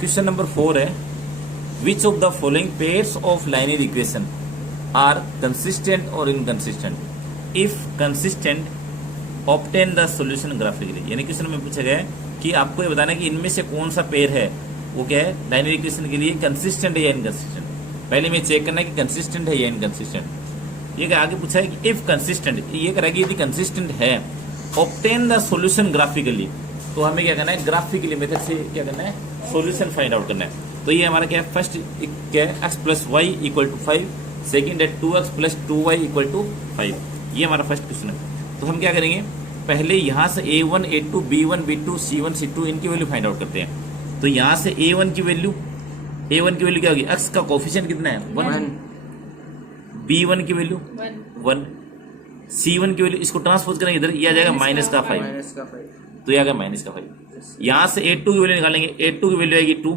Question number 4 है, which of the following pairs of linear equation are consistent और inconsistent. If consistent obtain the solution graphically. यानी question में पूछा गया है कि आपको ये बताना है कि इनमें से कौन सा पेयर है वो क्या है लाइनर इक्वेशन के लिए कंसिस्टेंट है या इनकंसिस्टेंट। पहले में चेक करना है कि कंसिस्टेंट है या इनकंसिस्टेंट। ये आगे पूछा है कि इफ कंसिस्टेंट, ये करेगी यदि कंसिस्टेंट है, ऑब्टेन द सॉल्यूशन ग्राफिकली, तो हमें क्या करना है ग्राफिकली मेथड से क्या करना है सॉल्यूशन फाइंड आउट करना है। तो ये हमारा क्या है, फर्स्ट क्या है x plus y equal to 5, second है 2x plus 2y equal to 5। ये हमारा फर्स्ट क्वेश्चन है। तो हम क्या करेंगे, पहले यहाँ से a1 a2 b1 b2 c1 c2 इनकी वैल्यू फाइंड आउट करते हैं। तो यहाँ से a1 की वैल्यू क्या होगी, x का कोफिशिएंट कितना है 1, b1 की वैल्यू 1, c1 की वैल्यू, इसको ट्रांसपोज करेंगे इधर, ये आ जाएगा माइनस का 5, तो ये आ गया माइनस का 5। यहाँ से a2 की वैल्यू निकालेंगे, a2 की वैल्यू आएगी 2,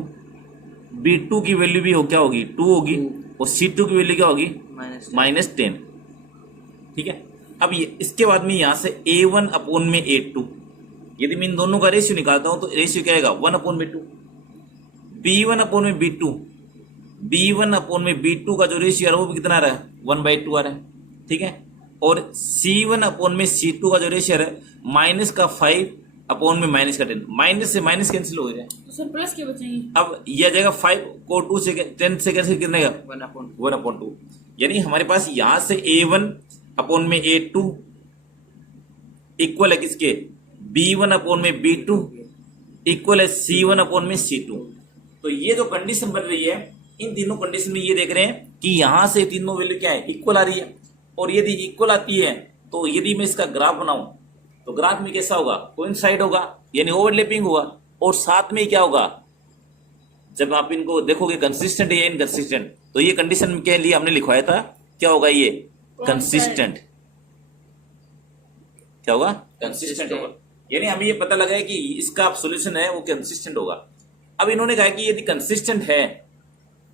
b2 की वैल्यू भी क्या होगी 2 होगी, और c2 की वैल्यू क्या होगी -10। ठीक है। अब ये इसके बाद में यहाँ से a1 अपॉन में a2, यदि मैं इन दोनों का रेशियो निकालता हूं तो रेशियो क्या आएगा 1 अपॉन में 2, b1 अपॉन में b2, b1 अपॉन में b2 का जो रेशियो है वो भी कितना आ रहा है 1/2 आ रहा है। ठीक है। और c1 अपॉन में c2 का जो रेशियो है माइनस का 5 अपॉन में माइनस का 10, माइनस से माइनस कैंसिल हो जाए तो सर प्लस के बचेंगे। अब यह जाएगा 5 को 2 से 10 से कैंसिल कितना आएगा 1/2। यानी हमारे पास यहां से a1 अपॉन में a2 इक्वल है किसके b1 अपॉन में b2 इक्वल है c1 अपॉन में c2। तो ये जो कंडीशन बन रही है, इन तीनों कंडीशन में ये देख रहे हैं कि यहां से तीनों वैल्यू क्या है इक्वल आ रही है। और यदि इक्वल आती है तो यदि मैं इसका ग्राफ बनाऊं तो ग्राफ में कैसा होगा, कोइंसाइड होगा यानी ओवरलैपिंग होगा। और साथ में क्या होगा, जब आप इनको देखोगे कंसिस्टेंट है या इनकंसिस्टेंट, तो ये कंडीशन के लिए हमने लिखवाया था क्या होगा, ये कंसिस्टेंट। क्या होगा, कंसिस्टेंट होगा। यानी हमें ये पता लगा है कि इसका सॉल्यूशन है वो कंसिस्टेंट होगा। अब इन्होंने कहा कि यदि कंसिस्टेंट है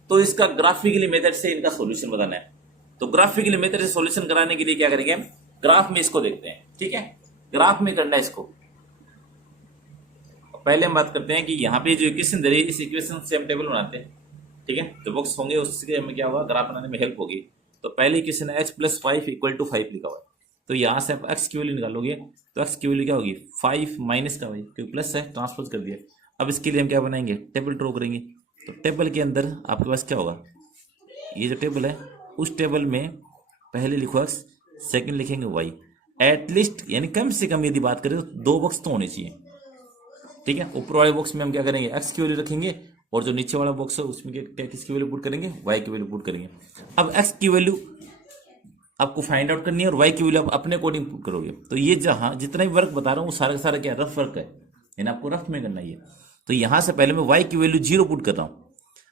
तो इसका ग्राफिकली मेथड से इनका सॉल्यूशन बताना है। तो ग्राफिकली मेथड से सॉल्यूशन कराने के लिए क्या करेंगे, ग्राफ में इसको देखते हैं। ठीक है, ग्राफ में करना है इसको। पहले हम बात करते हैं कि यहाँ पे जो इक्वेशन दे रही है इस इक्वेशन से हम टेबल बनाते हैं। ठीक है, जो बॉक्स होंगे उससे हमें क्या होगा, ग्राफ बनाने में हेल्प होगी। तो पहले इक्वेशन है x प्लस 5 इक्वल टू 5 लिखा हुआ है। तो यहाँ से आप x की वैल्यू निकालोगे तो x की वैल्यू क्या होगी 5 माइनस का भाई, क्योंकि प्लस है ट्रांसपोज कर दिया। अब इसके लिए हम क्या बनाएंगे, टेबल ड्रॉ करेंगे। तो टेबल के अंदर आपके पास क्या होगा, ये जो टेबल है उस टेबल में पहले लिखो x, सेकंड लिखेंगे y। एटलीस्ट यानी कम से कम यदि बात करें तो 2 बॉक्स तो होने चाहिए। ठीक है, ऊपर वाले बॉक्स में हम क्या करेंगे x की वैल्यू रखेंगे, और जो नीचे वाला बॉक्स है उसमें क्या किसकी वैल्यू पुट करेंगे, y की वैल्यू पुट करेंगे। अब x की वैल्यू आपको फाइंड आउट करनी है और y की वैल्यू आप अपने अकॉर्डिंग पुट करोगे। तो ये जहां जितना भी वर्क बता रहा हूँ वो सारा का सारा क्या रफ वर्क है, यानी आपको रफ में करना है। तो यहां से पहले मैं y की वैल्यू 0 पुट कर रहा हूँ।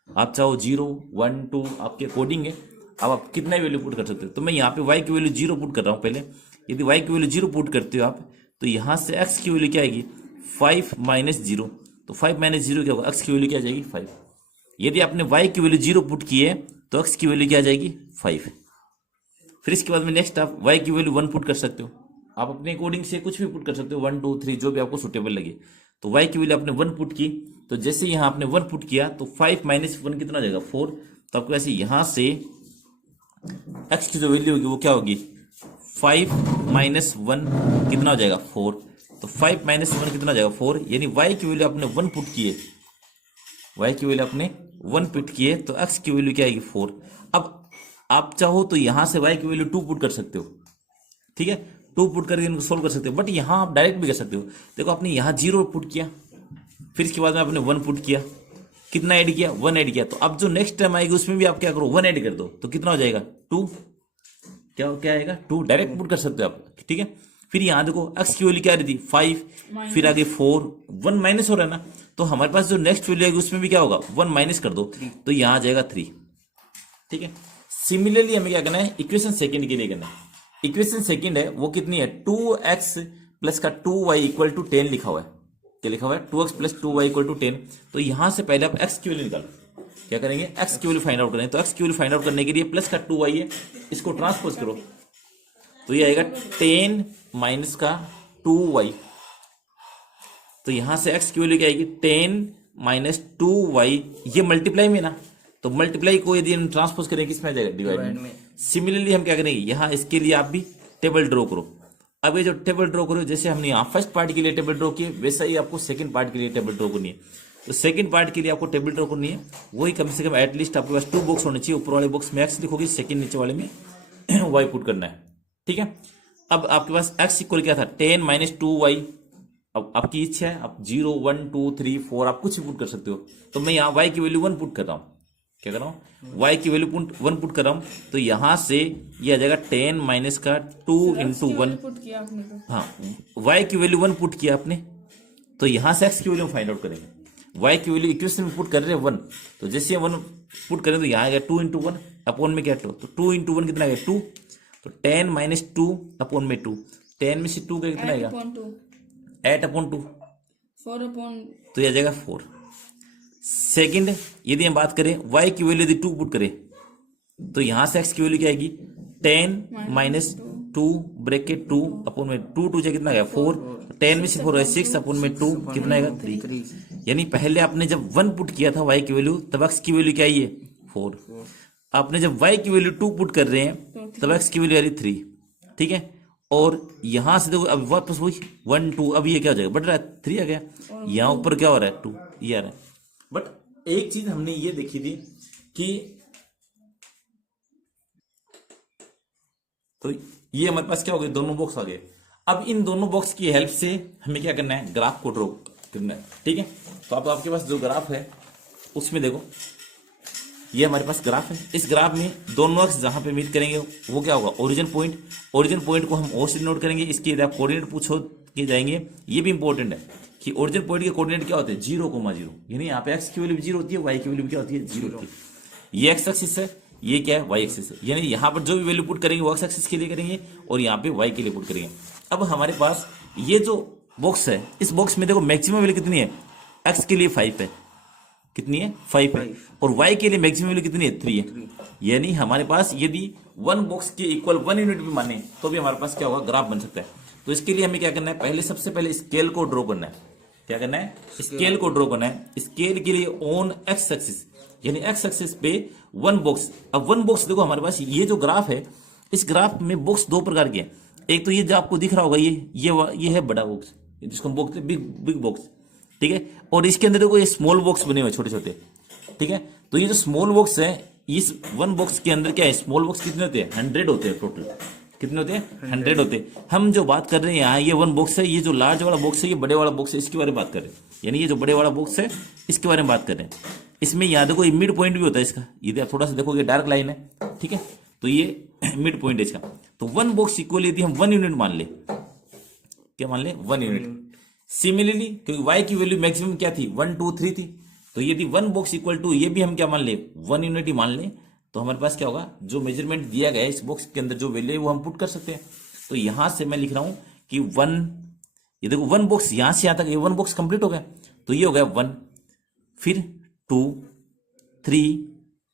आप चाहो 0 1 2 आपके अकॉर्डिंग है, अब आप कितना वैल्यू पुट कर सकते हो। तो मैं यहाँ पे y की वैल्यू 0 पुट कर रहा हूँ पहले। यदि y की वैल्यू 0 पुट करते हो आप, तो यहाँ से x की वैल्यू क्या आएगी 5 माइनस 0। तो 5 माइनस 0 क्या होगा, x की वैल्यू क्या आ जाएगी 5। यदि आपने y की वैल्यू 0 पुट की है तो x की वैल्यू क्या आ जाएगी 5। फिर इसके बाद में नेक्स्ट आप y की वैल्यू 1 पुट कर सकते हो। आप अपने अकॉर्डिंग से कुछ भी पुट कर सकते हो, 1 2 3 जो भी आपको सुटेबल लगे। तो y की वैल्यू आपने 1 पुट की, तो जैसे यहाँ आपने 1 पुट किया तो 5 माइनस 1 कितना हो जाएगा 4। तो आपको ऐसे यहाँ से x की जो वैल्यू होगी वो क्या होगी 5 माइनस 1 कितना हो जाएगा 4। तो 5 माइनस 1 कितना हो जाएगा 4, यानी y की वैल्यू आपने 1 पुट की है, y की वैल्यू आपने 1 पुट की है तो x की वैल्यू क्या आएगी 4। अब आप चाहो तो यहां से y की वैल्यू 2 पुट कर सकते हो। ठीक है, 2 पुट करके इनको सोल्व कर सकते हो, बट यहां आप डायरेक्ट भी कर सकते हो। देखो आपने यहां 0 पुट किया, फिर इसके बाद में आपने 1 पुट किया, कितना ऐड किया 1 ऐड किया। तो अब जो नेक्स्ट टाइम आएगी उसमें भी आप क्या करो 1 ऐड कर दो, तो कितना हो जाएगा 2। क्या आएगा 2, डायरेक्ट पुट कर सकते हो आप। ठीक है, फिर यहाँ देखो x की वैल्यू क्या आ रही थी 5, फिर आगे 4, 1 माइनस हो रहा है ना, तो हमारे पास जो नेक्स्ट वैल्यू आएगी उसमें भी क्या होगा 1 माइनस कर दो, तो यहाँ आ जाएगा 3। ठीक है, सिमिलरली हमें क्या करना है, इक्वेशन सेकंड के लिए करना है। इक्वेशन सेकंड है वो कितनी है 2x प्लस का 2y इक्वल टू 10 लिखा हुआ है। क्या लिखा हुआ है 2x plus 2y equal to 10। तो यहां से पहले आप x की वैल्यू निकालो, क्या करेंगे x की वैल्यू फाइंड आउट करेंगे। तो x की वैल्यू फाइंड आउट करने के लिए प्लस का 2y है, इसको ट्रांसपोज करो तो ये आएगा 10 माइनस का 2y। तो यहां से x की वैल्यू क्या आएगी 10 माइनस 2y, ये मल्टीप्लाई में ना, तो मल्टीप्लाई को यदि हम ट्रांसपोज करें किस में आ जाएगा, डिवाइड में। सिमिलरली हम क्या करेंगे, यहाँ इसके लिए आप भी टेबल ड्रॉ करो। अब ये जो टेबल ड्रॉ करो, जैसे हमने यहाँ फर्स्ट पार्ट के लिए टेबल ड्रॉ किए, वैसा ही आपको सेकंड पार्ट के लिए टेबल ड्रॉ करनी है। तो सेकंड पार्ट के लिए आपको टेबल ड्रॉ करनी है, वही कम से कम एटलीस्ट आपके पास 2 बॉक्स होने चाहिए। ऊपर वाले बॉक्स में x लिखोगे, सेकंड नीचे वाले में y पुट करना है, ठीक है। अब आपके पास x इक्वल क्या था, 10 माइनस 2y। अब आपकी इच्छा है, आप 0 1 2 3 4 आप कुछ भी पुट कर सकते हो। तो मैं यहाँ y की वैल्यू 1 पुट कर रहा हूँ, क्या कर रहा हूँ, y की वैल्यू 1 पुट कर रहा हूँ। तो यहां से ये आ जाएगा 10 माइनस का 2 इंटू 1। हाँ, y की वैल्यू 1 पुट किया आपने, तो यहां से x की वैल्यू फाइंड आउट करेंगे। y की वैल्यू इक्वेशन में पुट कर रहे हैं 1, तो जैसे 1 पुट करें तो यहाँ आएगा 2 इंटू 1 अपॉन में क्या 2, तो 2 इंटू 1 कितना आएगा 2, तो 10 माइनस 2 अपॉन में 2, 10 में से 2 का कितना आएगा 8 अपॉन 2, 4 अपॉन, तो यह आ जाएगा 4। सेकंड यदि हम बात करें y की वैल्यू यदि 2 पुट करें, तो यहां से x की वैल्यू क्या आएगी, 10 माइनस 2 ब्रैकेट 2 अपॉन में 2, 2 से कितना आएगा 4, 10 में से 4 है 6 अपॉन में 2 कितना आएगा 3। यानी पहले आपने जब 1 पुट किया था y की वैल्यू, तब x की वैल्यू क्या आई है 4। आपने जब y की वैल्यू 2 पुट कर रहे हैं, तब x की वैल्यू आ रही 3, ठीक है। और यहां से देखो अब वापस वही 1 2, अब ये क्या हो जाएगा, बढ़ रहा है 3 आ गया, यहाँ ऊपर क्या हो रहा है 2, ये आ रहा है। बट एक चीज हमने ये देखी थी कि तो ये हमारे पास क्या हो गया, दोनों बॉक्स आ गए। अब इन दोनों बॉक्स की हेल्प से हमें क्या करना है, ग्राफ को ड्रॉ करना है, ठीक है। तो आपके पास जो ग्राफ है उसमें देखो, ये हमारे पास ग्राफ है। इस ग्राफ में दोनों अक्ष जहां पे मीट करेंगे वो क्या होगा, ओरिजिन पॉइंट। ओरिजिन पॉइंट को हम ओ से नोट करेंगे। इसके यदि आप कोऑर्डिनेट पूछो के जाएंगे, ये भी इंपॉर्टेंट है कि ओरिजिन पॉइंट के कोऑर्डिनेट क्या होते हैं, 0,0, यानी यहाँ पे x की वैल्यू 0 होती है, y की वैल्यू क्या होती है 0 होती है। ये x एक्सिस है, ये क्या है y एक्सिस है, यानी यहाँ पर जो भी वैल्यू पुट करेंगे वो x एक्सिस के लिए करेंगे और यहाँ पे y के लिए पुट करेंगे। अब हमारे पास ये जो बॉक्स है, इस बॉक्स में देखो मैक्सिमम वैल्यू कितनी है, x के लिए 5 है, कितनी है 5 है, और y के लिए मैक्सिमम वैल्यू कितनी है 3 है। यानी हमारे पास यदि 1 बॉक्स के इक्वल 1 यूनिट भी माने तो भी हमारे पास क्या होगा, ग्राफ बन सकता है। तो इसके लिए हमें क्या करना है, पहले सबसे पहले स्केल को ड्रॉ करना है। क्या करना है, स्केल को ड्रॉ करना है। स्केल के लिए ऑन एक्स एक्सिस, यानी एक्स एक्सिस पे 1 बॉक्स। अब 1 बॉक्स देखो हमारे पास ये जो ग्राफ है, इस ग्राफ में बॉक्स 2 प्रकार के हैं। एक तो ये जो आपको दिख रहा होगा, ये है बड़ा बॉक्स, जिसको हम बोलते हैं बिग बॉक्स, ठीक है। और इसके अंदर देखो ये स्मॉल बॉक्स बने हुए छोटे छोटे, ठीक है। तो ये जो स्मॉल बॉक्स है, इस 1 बॉक्स के अंदर क्या है, स्मॉल बॉक्स कितने होते हैं 100 होते हैं टोटल, कितने होते हैं 100 होते हैं। हम जो बात कर रहे हैं यहाँ, ये 1 बॉक्स है, ये जो लार्ज वाला बॉक्स है, ये बड़े वाला बॉक्स है, इसके बारे में बात कर रहे हैं। यानी ये जो बड़े वाला बॉक्स है इसके बारे में बात कर रहे हैं। इसमें यहाँ देखो ये मिड पॉइंट भी होता है इसका, ये थोड़ा सा देखो ये डार्क लाइन है, ठीक है। तो ये मिड पॉइंट है इसका। तो 1 बॉक्स इक्वल यदि हम 1 यूनिट मान ले, क्या मान ले 1 यूनिट। सिमिलरली क्योंकि y की वैल्यू मैक्सिमम क्या थी 1 2 3 थी, तो यदि 1 बॉक्स इक्वल टू ये भी हम क्या मान ले 1 यूनिट ही मान ले, तो हमारे पास क्या होगा, जो मेजरमेंट दिया गया है इस बॉक्स के अंदर जो वैल्यू है वो हम पुट कर सकते हैं। तो यहां से मैं लिख रहा हूं कि 1, ये देखो 1 बॉक्स यहां से यहां तक, ये 1 बॉक्स कंप्लीट हो गया, तो ये हो गया 1, फिर 2 3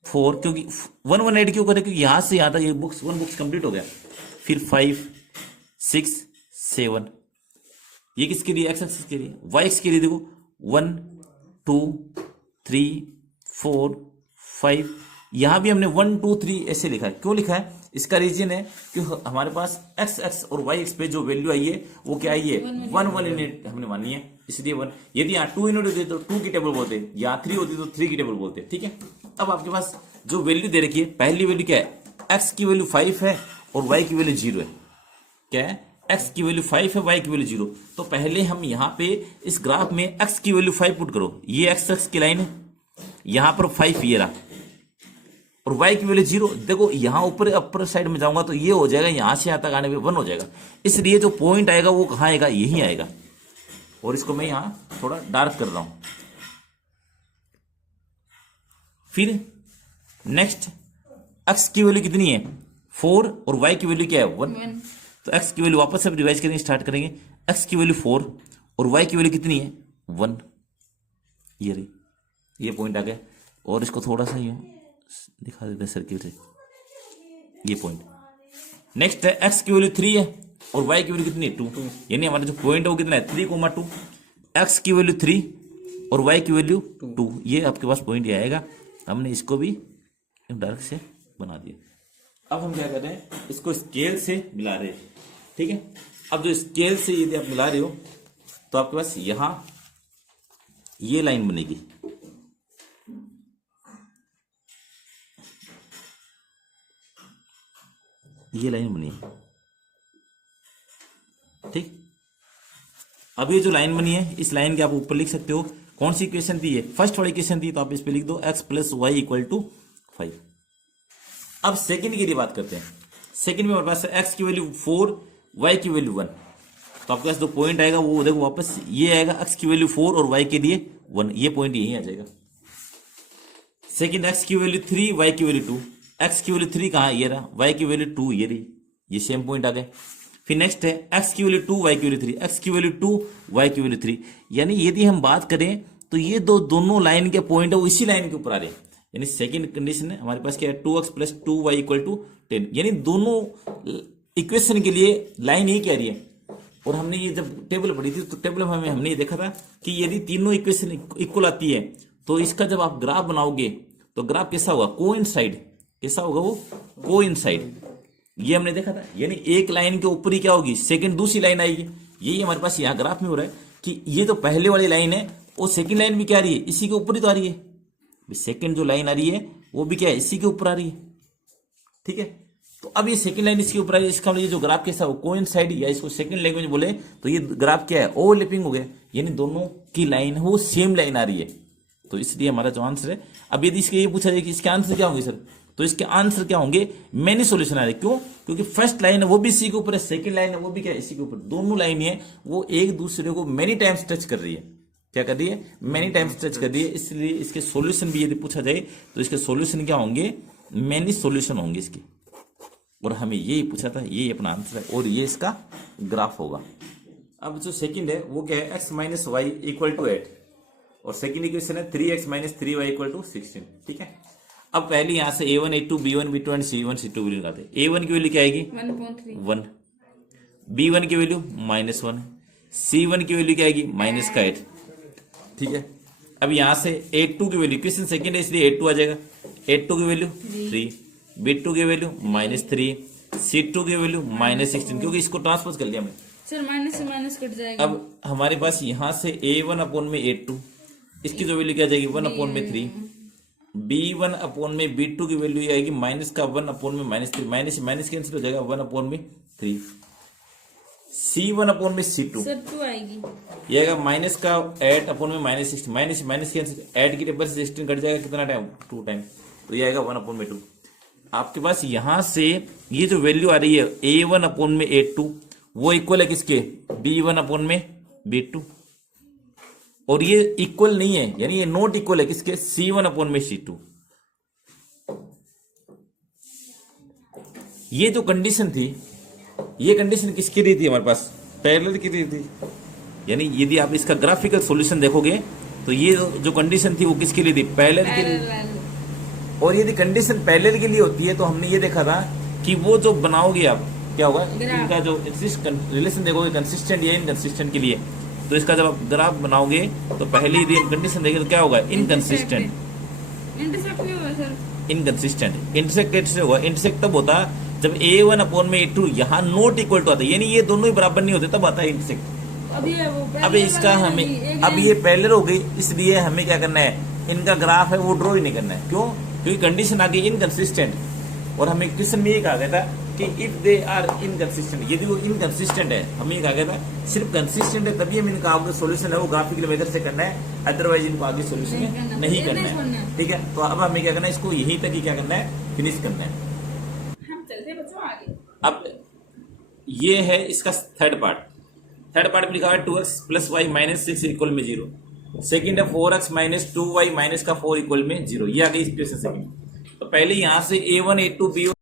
4, क्योंकि 1 1 ऐड क्यों करें, क्योंकि यहां से यहां तक ये बॉक्स 1 बॉक्स कंप्लीट हो गया, फिर 5 6 7, ये किसके लिए एक्स एक्सिस के लिए। वाई एक्स के लिए देखो 1 2 3 4 5, यहां भी हमने 1 2 3 ऐसे लिखा है। क्यों लिखा है, इसका रीजन है कि हमारे पास एक्स एक्स और वाई एक्स पे जो वैल्यू आई है वो क्या आई है 1 यूनिट हमने मानी है, इसलिए 1। यदि यहाँ 2 यूनिट होती तो 2 की टेबल बोलते, यहाँ 3 होती तो 3 की टेबल बोलते, ठीक है। अब आपके पास जो वैल्यू दे रखी है, पहली वैल्यू क्या है, एक्स की वैल्यू 5 है और वाई की वैल्यू 0 है। क्या है, x की वैल्यू 5 है, y की वैल्यू 0। तो पहले हम यहां पे इस ग्राफ में x की वैल्यू 5 पुट करो, ये x एक्स की लाइन है, यहां पर 5 ये रहा, और y की वैल्यू 0। देखो यहां ऊपर अपर साइड में जाऊंगा तो ये हो जाएगा, यहां से यहां तक आने में 1 हो जाएगा, इसलिए जो पॉइंट आएगा वो कहां आएगा, यही आएगा। और इसको मैं यहां थोड़ा डार्क कर रहा हूं। फिर नेक्स्ट x की वैल्यू कितनी है 4 और y की वैल्यू क्या है 1। तो x की वैल्यू वापस से रिवाइज करेंगे, स्टार्ट करेंगे। x की वैल्यू 4 और y की वैल्यू कितनी है 1, ये रही, ये पॉइंट आ गया। और इसको थोड़ा सा यूं दिखा देते हैं सर्किल से, ये पॉइंट। नेक्स्ट है x की वैल्यू 3 है और y की वैल्यू कितनी है 2, यानी हमारा जो पॉइंट है वो कितना है 3,2। x की वैल्यू 3 और y की वैल्यू 2, ये आपके पास पॉइंट ये आएगा। हमने इसको भी डायरेक्ट से बना दिया। अब हम क्या कर रहे हैं, इसको स्केल से मिला रहे हैं, ठीक है। अब जो स्केल से यदि आप मिला रहे हो तो आपके पास यहां ये लाइन बनेगी, ये लाइन बनी, ठीक। अब ये जो लाइन बनी है, इस लाइन के आप ऊपर लिख सकते हो कौन सी इक्वेशन दी है, फर्स्ट वाली इक्वेशन दी, तो आप इस पे लिख दो x plus y equal to 5। अब सेकंड की बात करते हैं। सेकंड में हमारे पास x की वैल्यू 4, y की वैल्यू 1, तो आपके पास जो पॉइंट आएगा वो देखो वापस ये आएगा, x की वैल्यू 4 और y के लिए 1, ये पॉइंट यही आ जाएगा। सेकंड x की वैल्यू 3, y की वैल्यू 2, x की वैल्यू 3 कहाँ, ये रहा, y की वैल्यू 2 ये रही, ये सेम पॉइंट आ गए। फिर नेक्स्ट है x की वैल्यू 2, y की वैल्यू 3, x की वैल्यू 2, y की वैल्यू 3। यानी यदि हम बात करें तो ये दोनों लाइन के पॉइंट है वो इसी लाइन के ऊपर आ रहे हैं। यानी सेकंड कंडीशन है हमारे पास क्या है, 2x plus 2y equal to 10। यानी दोनों इक्वेशन के लिए लाइन यही कह रही है। और हमने ये जब टेबल पढ़ी थी तो टेबल में हमने ये देखा था कि यदि तीनों इक्वेशन इक्वल आती है तो इसका जब आप ग्राफ बनाओगे तो ग्राफ कैसा होगा, कोइंसाइड, कैसा होगा वो, कोइंसाइड, ये हमने देखा था। यानी एक लाइन के ऊपर ही क्या होगी, सेकंड दूसरी लाइन आएगी। यही हमारे पास यहाँ ग्राफ में हो रहा है कि ये जो पहले वाली लाइन है वो सेकंड लाइन भी क्या आ रही है, इसी के ऊपर ही तो आ रही है। सेकंड जो लाइन आ रही है वो भी क्या है, इसी के ऊपर आ रही है, ठीक है। तो अब ये सेकंड लाइन इसके ऊपर आ रही है, इसका मतलब ये जो ग्राफ कैसा हो, कोइंसाइड, या इसको सेकंड लैंग्वेज बोले तो ये ग्राफ क्या है, ओवरलैपिंग हो गया। यानी दोनों की लाइन है वो सेम लाइन आ रही है, तो इसलिए हमारा जो आंसर है। अब यदि इसके ये पूछा जाए कि इसके आंसर क्या होंगे सर, तो इसके आंसर क्या होंगे, मैनी सॉल्यूशन आ रहे। क्यों, क्योंकि फर्स्ट लाइन है वो भी इसी के ऊपर है, सेकंड लाइन है वो भी क्या है, इसी के ऊपर। दोनों लाइन है वो एक दूसरे को मेनी टाइम्स टच कर रही है। क्या कर रही है, मैनी टाइम्स टच कर रही है। इसलिए इसके सॉल्यूशन भी यदि पूछा जाए तो इसके सॉल्यूशन क्या होंगे, मैनी सॉल्यूशन होंगे इसके। और हमें यही पूछा था, यही अपना आंसर है और ये इसका ग्राफ होगा। अब जो सेकंड है वो क्या है, x minus y equal to 8, और सेकंड इक्वेशन है 3x minus 3y equal to 16, ठीक है। अब पहले यहां से a1 a2 b1 b2 and c1 c2 value निकालते हैं। a1 की वैल्यू क्या आएगी 1, b1 की वैल्यू -1, c1 की वैल्यू क्या आएगी -8, ठीक है। अब यहां से a2 की वैल्यू, क्वेश्चन सेकंड है इसलिए a2 आ जाएगा, a2 की वैल्यू 3, b2 की वैल्यू -3, c2 की वैल्यू -16, क्योंकि इसको ट्रांसपोज कर लिया हमने सर, माइनस से माइनस कट जाएगा। अब हमारे पास यहां से a1 अपॉन में a2, इसकी जो वैल्यू क्या जाएगी 1 अपॉन में 3, b1 अपॉन में b2 की वैल्यू आएगी माइनस का 1 अपॉन में -3, माइनस माइनस कैंसिल हो जाएगा 1 अपॉन में 3, c1 अपॉन में c2 सर 2 आएगी, ये आएगा माइनस का 8 अपॉन में -16, माइनस माइनस कैंसिल, 8 की टेबल से 16 कट जाएगा कितना टाइम, 2 टाइम, तो ये आएगा 1 अपॉन में 2। आपके पास यहां से ये जो वैल्यू आ रही है a1 अपॉन में a2 वो इक्वल है किसके, b1 अपॉन में b2, और ये इक्वल नहीं है, यानी ये नॉट इक्वल है किसके, c1 अपॉन में c2। ये जो कंडीशन थी, ये कंडीशन किसकी रही थी हमारे पास, पैरेलल की रही थी। यानी यदि आप इसका ग्राफिकल सॉल्यूशन देखोगे तो ये जो कंडीशन थी वो किसके लिए थी, पैरेलल के लिए। और यदि कंडीशन पैरेलल के लिए होती है तो हमने ये देखा था कि वो जो बनाओगे आप क्या होगा, इनका जो रिलेशन देखोगे कंसिस्टेंट या इनकंसिस्टेंट के लिए, तो इसका जब आप ग्राफ बनाओगे तो पहले यदि कंडीशन देखें तो क्या होगा, इनकंसिस्टेंट, इनकंसिस्टेंट। इंटरसेक्ट कैसे होगा, इंटरसेक्ट तब होता जब a1 अपॉन में a2 यहाँ नॉट इक्वल टू आता है, यानी ये दोनों ही बराबर नहीं होते, तब आता है इंटरसेक्ट। अब इसका हमें, अब ये पैरेलल हो गई, इसलिए हमें क्या करना है, इनका ग्राफ है वो ड्रॉ ही नहीं करना है। क्यों, क्योंकि कंडीशन आ गई इनकंसिस्टेंट, और हमें क्वेश्चन में ये कहा गया था कि इफ दे आर इनकंसिस्टेंट, यदि वो इनकंसिस्टेंट है, हमें कहा गया था सिर्फ कंसिस्टेंट है तभी हम इनका आगे सॉल्यूशन है वो ग्राफिकल मेथड से करना है, अदरवाइज इनको आगे सॉल्यूशन नहीं करना है, ठीक है। तो अब हमें क्या करना है, इसको यहीं तक ही क्या करना है, फिनिश करना है। हम चलते बच्चों आगे। अब ये है इसका थर्ड पार्ट। थर्ड पार्ट में लिखा है 2x plus Y minus 6 equal में 0। सेकेंड है 4x माइनस 2y माइनस का 4 इक्वल में 0। ये आ गई इक्वेशन सेकेंड। तो पहले यहां से a1 a2 b1,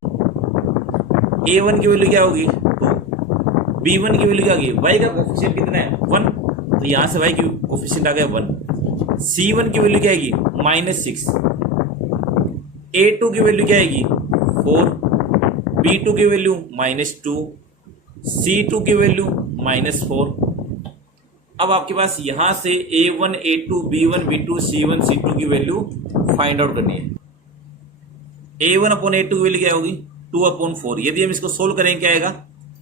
a1 की वैल्यू क्या होगी 2, b1 की वैल्यू क्या होगी, y का कोफिशिएंट कितना है 1, तो यहां से y की कोफिशिएंट आ गया 1। c1 की वैल्यू क्या आएगी -6, a2 की वैल्यू क्या आएगी 4, b2 की वैल्यू -2, c2 की वैल्यू -4। अब आपके पास यहां से A1 A2 B1 B2 C1 C2 की वैल्यू फाइंड आउट करनी है। A1 अपॉन A2 की वैल्यू क्या होगी 2/4। यदि हम इसको सोल्व करेंगे क्या आएगा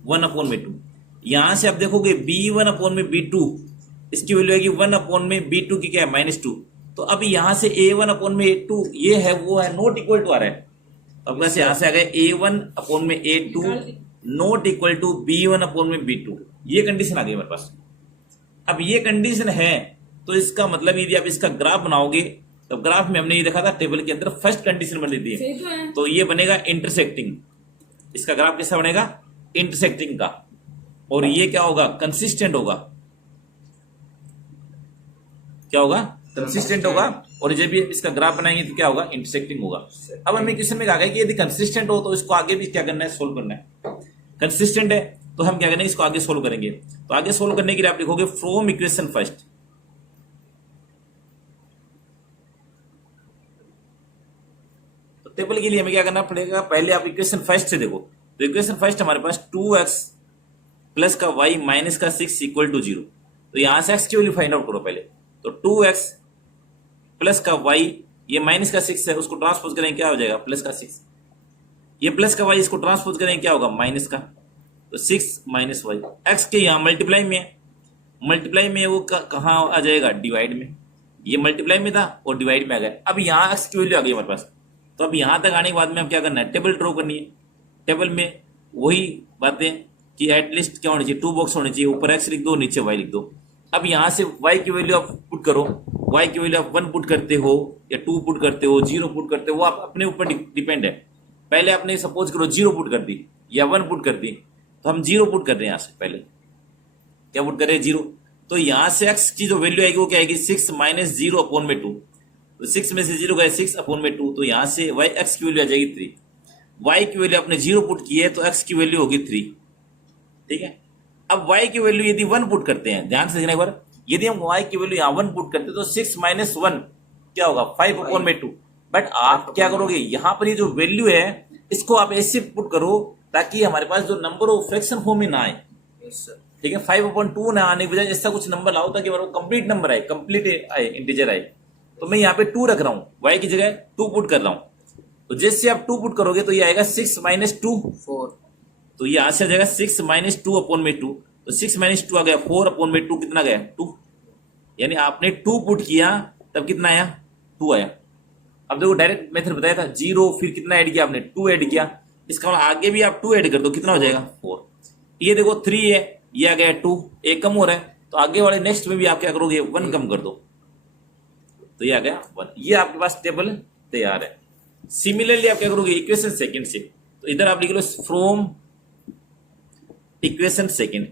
1/2। यहां से आप देखोगे B1 अपॉन में B2 इसकी वैल्यू आएगी 1 अपॉन में B2 की क्या है -2। तो अब यहां से A1 अपॉन में A2 ये है वो है नॉट इक्वल टू आ रहा है। अब बस यहां से आ गए A1 अपॉन में A2 not equal to B1 upon में B2। ये कंडीशन आ गई हमारे पास। अब ये कंडीशन है तो इसका मतलब यदि आप इसका ग्राफ बनाओगे तो ग्राफ में हमने ये देखा था टेबल के अंदर फर्स्ट कंडीशन बन दी सही है तो है। तो ये बनेगा इंटरसेक्टिंग। इसका ग्राफ कैसा बनेगा इंटरसेक्टिंग का। और ये क्या होगा कंसिस्टेंट होगा। क्या होगा कंसिस्टेंट होगा। और जब भी इसका ग्राफ बनाएंगे तो क्या होगा इंटरसेक्टिंग होगा। अब हमें क्वेश्चन में कहा गया कि यदि कंसिस्टेंट हो तो इसको आगे भी क्या करना है सोल्व करना है। कंसिस्टेंट है तो हम क्या करेंगे इसको आगे सोल्व करेंगे। तो आगे सोल्व करने के लिए आप लिखोगे फ्रॉम इक्वेशन फर्स्ट। तो टेबल के लिए हमें क्या करना पड़ेगा पहले आप इक्वेशन फर्स्ट से देखो। तो इक्वेशन फर्स्ट हमारे पास 2x प्लस का y माइनस का 6 इक्वल टू 0। तो यहां से x की वैल्यू फाइंड आउट करो पहले। तो 2x प्लस का y ये माइनस का 6 है उसको ट्रांसपोज करेंगे क्या हो जाएगा प्लस का 6। ये प्लस का y इसको ट्रांसपोज करेंगे क्या होगा माइनस का। तो 6 माइनस वाई एक्स के यहाँ मल्टीप्लाई में है। मल्टीप्लाई में वो कहाँ आ जाएगा डिवाइड में। ये मल्टीप्लाई में था और डिवाइड में आ गया। अब यहाँ एक्स की वैल्यू आ गई हमारे पास। तो अब यहाँ तक आने के बाद में अब क्या करना है टेबल ड्रॉ करनी है। टेबल में वही बातें कि एटलीस्ट क्या होनी चाहिए 2 बॉक्स होने चाहिए। ऊपर एक्स लिख दो नीचे वाई लिख दो। अब यहाँ से वाई की वैल्यू आप पुट करो। वाई की वैल्यू आप 1 पुट करते हो या 2 पुट करते हो 0 पुट करते हो वो आप अपने ऊपर डिपेंड है। पहले आपने सपोज करो 0 पुट कर दी या 1 पुट कर दी। तो हम 0 पुट कर रहे हैं यहाँ से पहले क्या पुट कर रहे हैं 0। तो यहाँ से x की जो वैल्यू आएगी वो क्या आएगी 6 माइनस 0 अपॉन में 2। तो 6 में से 0 गए 6 अपॉन में 2। तो यहाँ से y x की वैल्यू आ जाएगी 3। y की वैल्यू आपने 0 पुट की है तो x की वैल्यू होगी 3। ठीक है। अब y की वैल्यू यदि 1 पुट करते हैं ध्यान से देखना एक बार। यदि हम y की वैल्यू यहाँ 1 पुट करते हैं तो 6 माइनस 1 क्या होगा 5 अपॉन में 2। बट आप क्या करोगे यहाँ पर ये जो वैल्यू है इसको आप ऐसे पुट करो ताकि हमारे पास जो नंबर हो फ्रैक्शन फॉर्म में ना आए। ठीक है 5/2 ना आने की बजाय ऐसा कुछ नंबर लाओ ताकि हमारा कंप्लीट नंबर आए कंप्लीट आए इंटीजर आए। तो मैं यहाँ पे 2 रख रहा हूँ y की जगह 2 पुट कर रहा हूँ। तो जैसे आप 2 पुट करोगे तो ये आएगा 6 माइनस 2 4। तो ये यहाँ से आ जाएगा 6 माइनस 2 अपॉन में 2। तो 6 माइनस 2 आ गया 4 अपॉन में 2 कितना गया 2। यानी आपने 2 पुट किया तब कितना आया 2 आया। अब देखो डायरेक्ट मेथड बताया था 0 फिर कितना ऐड किया आपने 2 ऐड किया। इसका मतलब आगे भी आप 2 ऐड कर दो कितना हो जाएगा 4। ये देखो 3 है ये आ गया 2 एक कम हो रहा है। तो आगे वाले नेक्स्ट में भी आप क्या करोगे 1 कम कर दो। तो ये आ गया 1। ये आपके पास टेबल तैयार है। सिमिलरली आप क्या करोगे इक्वेशन सेकंड से। तो इधर आप लिख लो from equation second.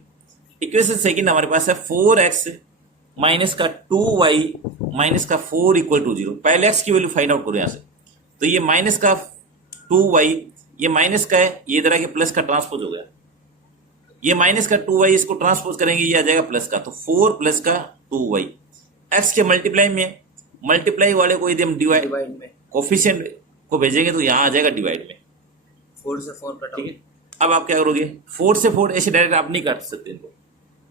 Equation second हमारे पास है 4x माइनस का 2y माइनस का 4 इक्वल टू 0। पहले x की वैल्यू फाइंड आउट करो यहाँ से। तो ये माइनस का 2y ये माइनस का है ये इधर आके प्लस का ट्रांसपोज हो गया। ये माइनस का 2y इसको ट्रांसपोज करेंगे ये आ जाएगा प्लस का। तो 4 प्लस का 2y x के मल्टीप्लाई में मल्टीप्लाई वाले को यदि हम डिवाइड में कोफिशिएंट को भेजेंगे तो यहाँ आ जाएगा डिवाइड में 4 से 4 कटा। ठीक है। अब आप क्या करोगे 4 से 4 ऐसे डायरेक्ट आप नहीं काट सकते इनको।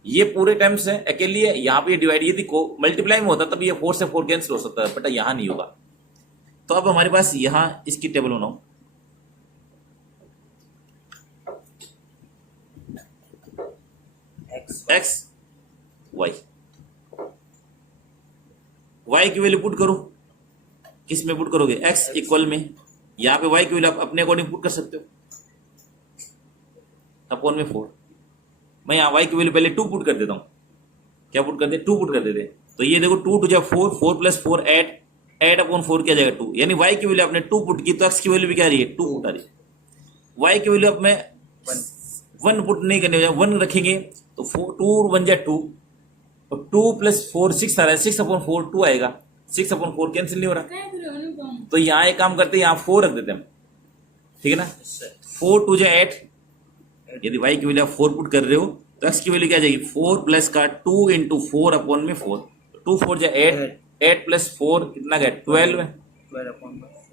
ये पूरे टर्म्स है अकेली है। यहाँ पे डिवाइड यदि मल्टीप्लाई में होता तब ये 4 से 4 कैंसिल हो सकता है बट यहाँ नहीं होगा। तो अब हमारे पास यहाँ इसकी टेबल बनाओ। x y y की वैल्यू पुट करो। किस में पुट करोगे x इक्वल में। यहाँ पे y की वैल्यू आप अपने अकॉर्डिंग पुट कर सकते हो अपॉन में 4। मैं यहाँ y की वैल्यू पहले 2 पुट कर देता हूँ। क्या पुट कर दे 2 पुट कर देते। तो ये देखो 2 टू जा 4 4 प्लस 4 8 अपॉन 4 क्या जाएगा 2। यानी y की वैल्यू आपने 2 पुट की तो x की वैल्यू भी क्या आ रही है 2 पुट आ रही है। y की वैल्यू अब मैं 1 पुट नहीं करने 1 रखेंगे तो 2 1 जा 2 और 2 प्लस 4 6 आ रहा है 6 अपॉन 4 2 आएगा। 6 अपॉन 4 कैंसिल नहीं हो रहा। तो यहाँ एक काम करते हैं यहाँ 4 रख देते हैं ठीक है ना। 4 2 जा 8 यदि y की वैल्यू आप 4 पुट कर रहे हो तो x की वैल्यू क्या आ जाएगी 4 प्लस का 2 इंटू 4 अपॉन में 4। 2 4 जा 8 8 प्लस 4 कितना गया 12 है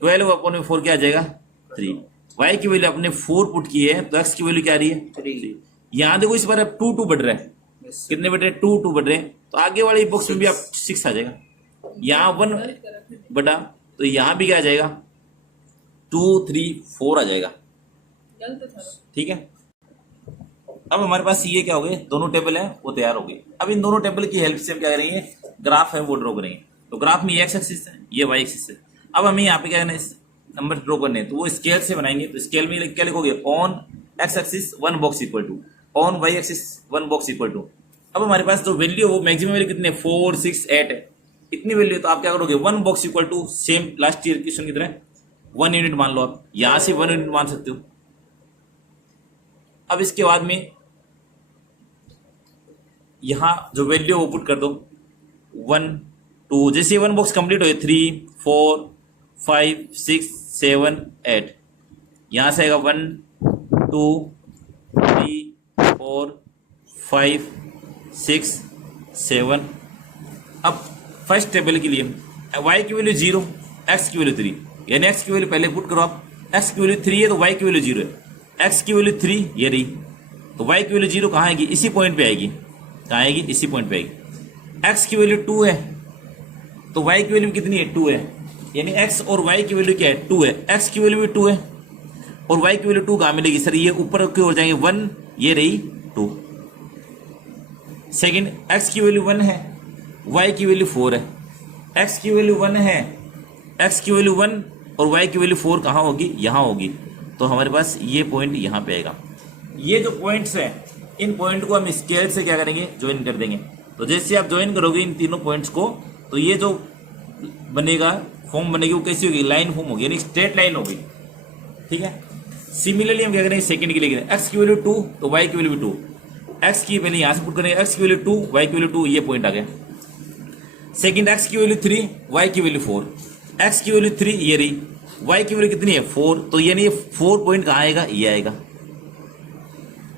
12 अपॉन में 4 क्या आ जाएगा 3। y की वैल्यू आपने 4 पुट की है तो x की वैल्यू क्या आ रही है 3। यहाँ देखो इस बार अब 2 2 बढ़ रहा है कितने बढ़ रहे हैं, 2 बढ़ रहे हैं, तो आगे वाली बॉक्स में भी आप 6 आ जाएगा। यहाँ 1 बटा, तो यहाँ भी क्या आ जाएगा, 2 3 4 आ जाएगा। ठीक है, अब हमारे पास ये क्या हो गए, दोनों टेबल है वो तैयार हो गई। अब इन दोनों टेबल की हेल्प से हम क्या करेंगे, ग्राफ है वो ड्रॉ करेंगे। तो ग्राफ में ये एक्स एक्सिस है, ये वाई एक्सिस है। अब हमें यहाँ पे क्या करना है, नंबर ड्रॉ करने हैं, तो वो स्केल से बनाएंगे। तो स्केल में क्या लिखोगे, on x axis 1 box equal to, on y axis 1 box equal to. अब हमारे पास जो वैल्यू वो मैक्सिमम वैल्यू कितने, 4 6 8 है, इतनी वैल्यू। तो आप क्या करोगे, 1 box equal to, same last year question की तरह 1 यूनिट मान लो। आप यहां से 1 यूनिट मान सकते हो। अब इसके बाद में यहां जो वैल्यू वो पुट कर दो, 1 2, जैसे 1 बॉक्स कंप्लीट हो, 3 4 5 6 7 8, यहां से आएगा 1 2 3 4 5 6 7। अब फर्स्ट टेबल के लिए y की वैल्यू 0, x की वैल्यू 3, यानी x की वैल्यू पहले पुट करो आप। x की वैल्यू 3 है तो y की वैल्यू 0 है, x की वैल्यू 3 ये रही, तो y की वैल्यू 0 कहाँ आएगी, इसी पॉइंट पे आएगी। कहाँ आएगी, इसी पॉइंट पे आएगी। x की वैल्यू 2 है तो y की वैल्यू कितनी है, 2 है, यानी x और y की वैल्यू क्या है, 2 है। x की वैल्यू भी 2 है और y की वैल्यू 2 कहाँ मिलेगी सर, ये ऊपर की ओर जाएंगे, 1 ये रही 2। सेकंड, x की वैल्यू 1 है, y की वैल्यू 4 है। x की वैल्यू 1 है, x की वैल्यू 1 और y की वैल्यू 4 कहाँ होगी, यहाँ होगी। तो हमारे पास ये पॉइंट यहाँ पे आएगा। ये जो पॉइंट्स हैं, इन पॉइंट को हम स्केल से क्या करेंगे, ज्वाइन कर देंगे। तो जैसे आप ज्वाइन करोगे इन तीनों पॉइंट्स को, तो ये जो बनेगा फॉर्म बनेगी वो कैसी होगी, लाइन फॉर्म होगी, यानी स्ट्रेट लाइन होगी। ठीक है, सिमिलरली हम क्या करेंगे, सेकंड के लिए x की वैल्यू 2 तो y की वैल्यू भी 2, x की वैल्यू यहां से पुट करेंगे, x की वैल्यू 2 y की वैल्यू 2, ये पॉइंट आ गया। सेकंड, x की वैल्यू 3 y की वैल्यू 4, x की वैल्यू 3 ये रही, y की वैल्यू कितनी है 4, तो यानी ये 4 पॉइंट कहाँ आएगा, ये आएगा।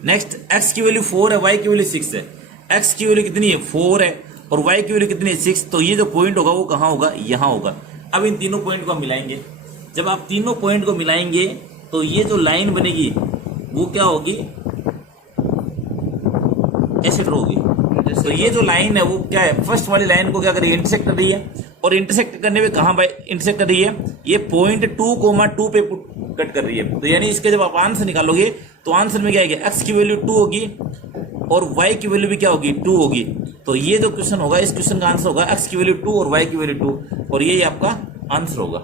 नेक्स्ट, x की वैल्यू 4 है, y की वैल्यू 6 है, x की वैल्यू कितनी है 4 है और y की वैल्यू कितनी है 6, तो ये जो पॉइंट होगा वो कहाँ होगा, यहाँ होगा। अब इन तीनों पॉइंट को हम मिलाएंगे। जब आप तीनों पॉइंट को मिलाएंगे तो ये जो लाइन बनेगी वो क्या होगी, ऐसे ड्रॉ होगी। तो ये जो लाइन है वो क्या है, फर्स्ट वाली लाइन को क्या करेगी, इंटरसेक्ट कर रही है, और इंटरसेक्ट करने में कहाँ इंटरसेक्ट कर रही है, ये पॉइंट 2,2 पे कट कर रही है। तो यानी इसके जब आप आंसर निकालोगे तो आंसर में क्या आएगा, x की वैल्यू 2 होगी और y की वैल्यू भी क्या होगी, 2 होगी। तो ये जो क्वेश्चन होगा, इस क्वेश्चन का आंसर होगा x की वैल्यू 2 और y की वैल्यू 2, और ये आपका आंसर होगा।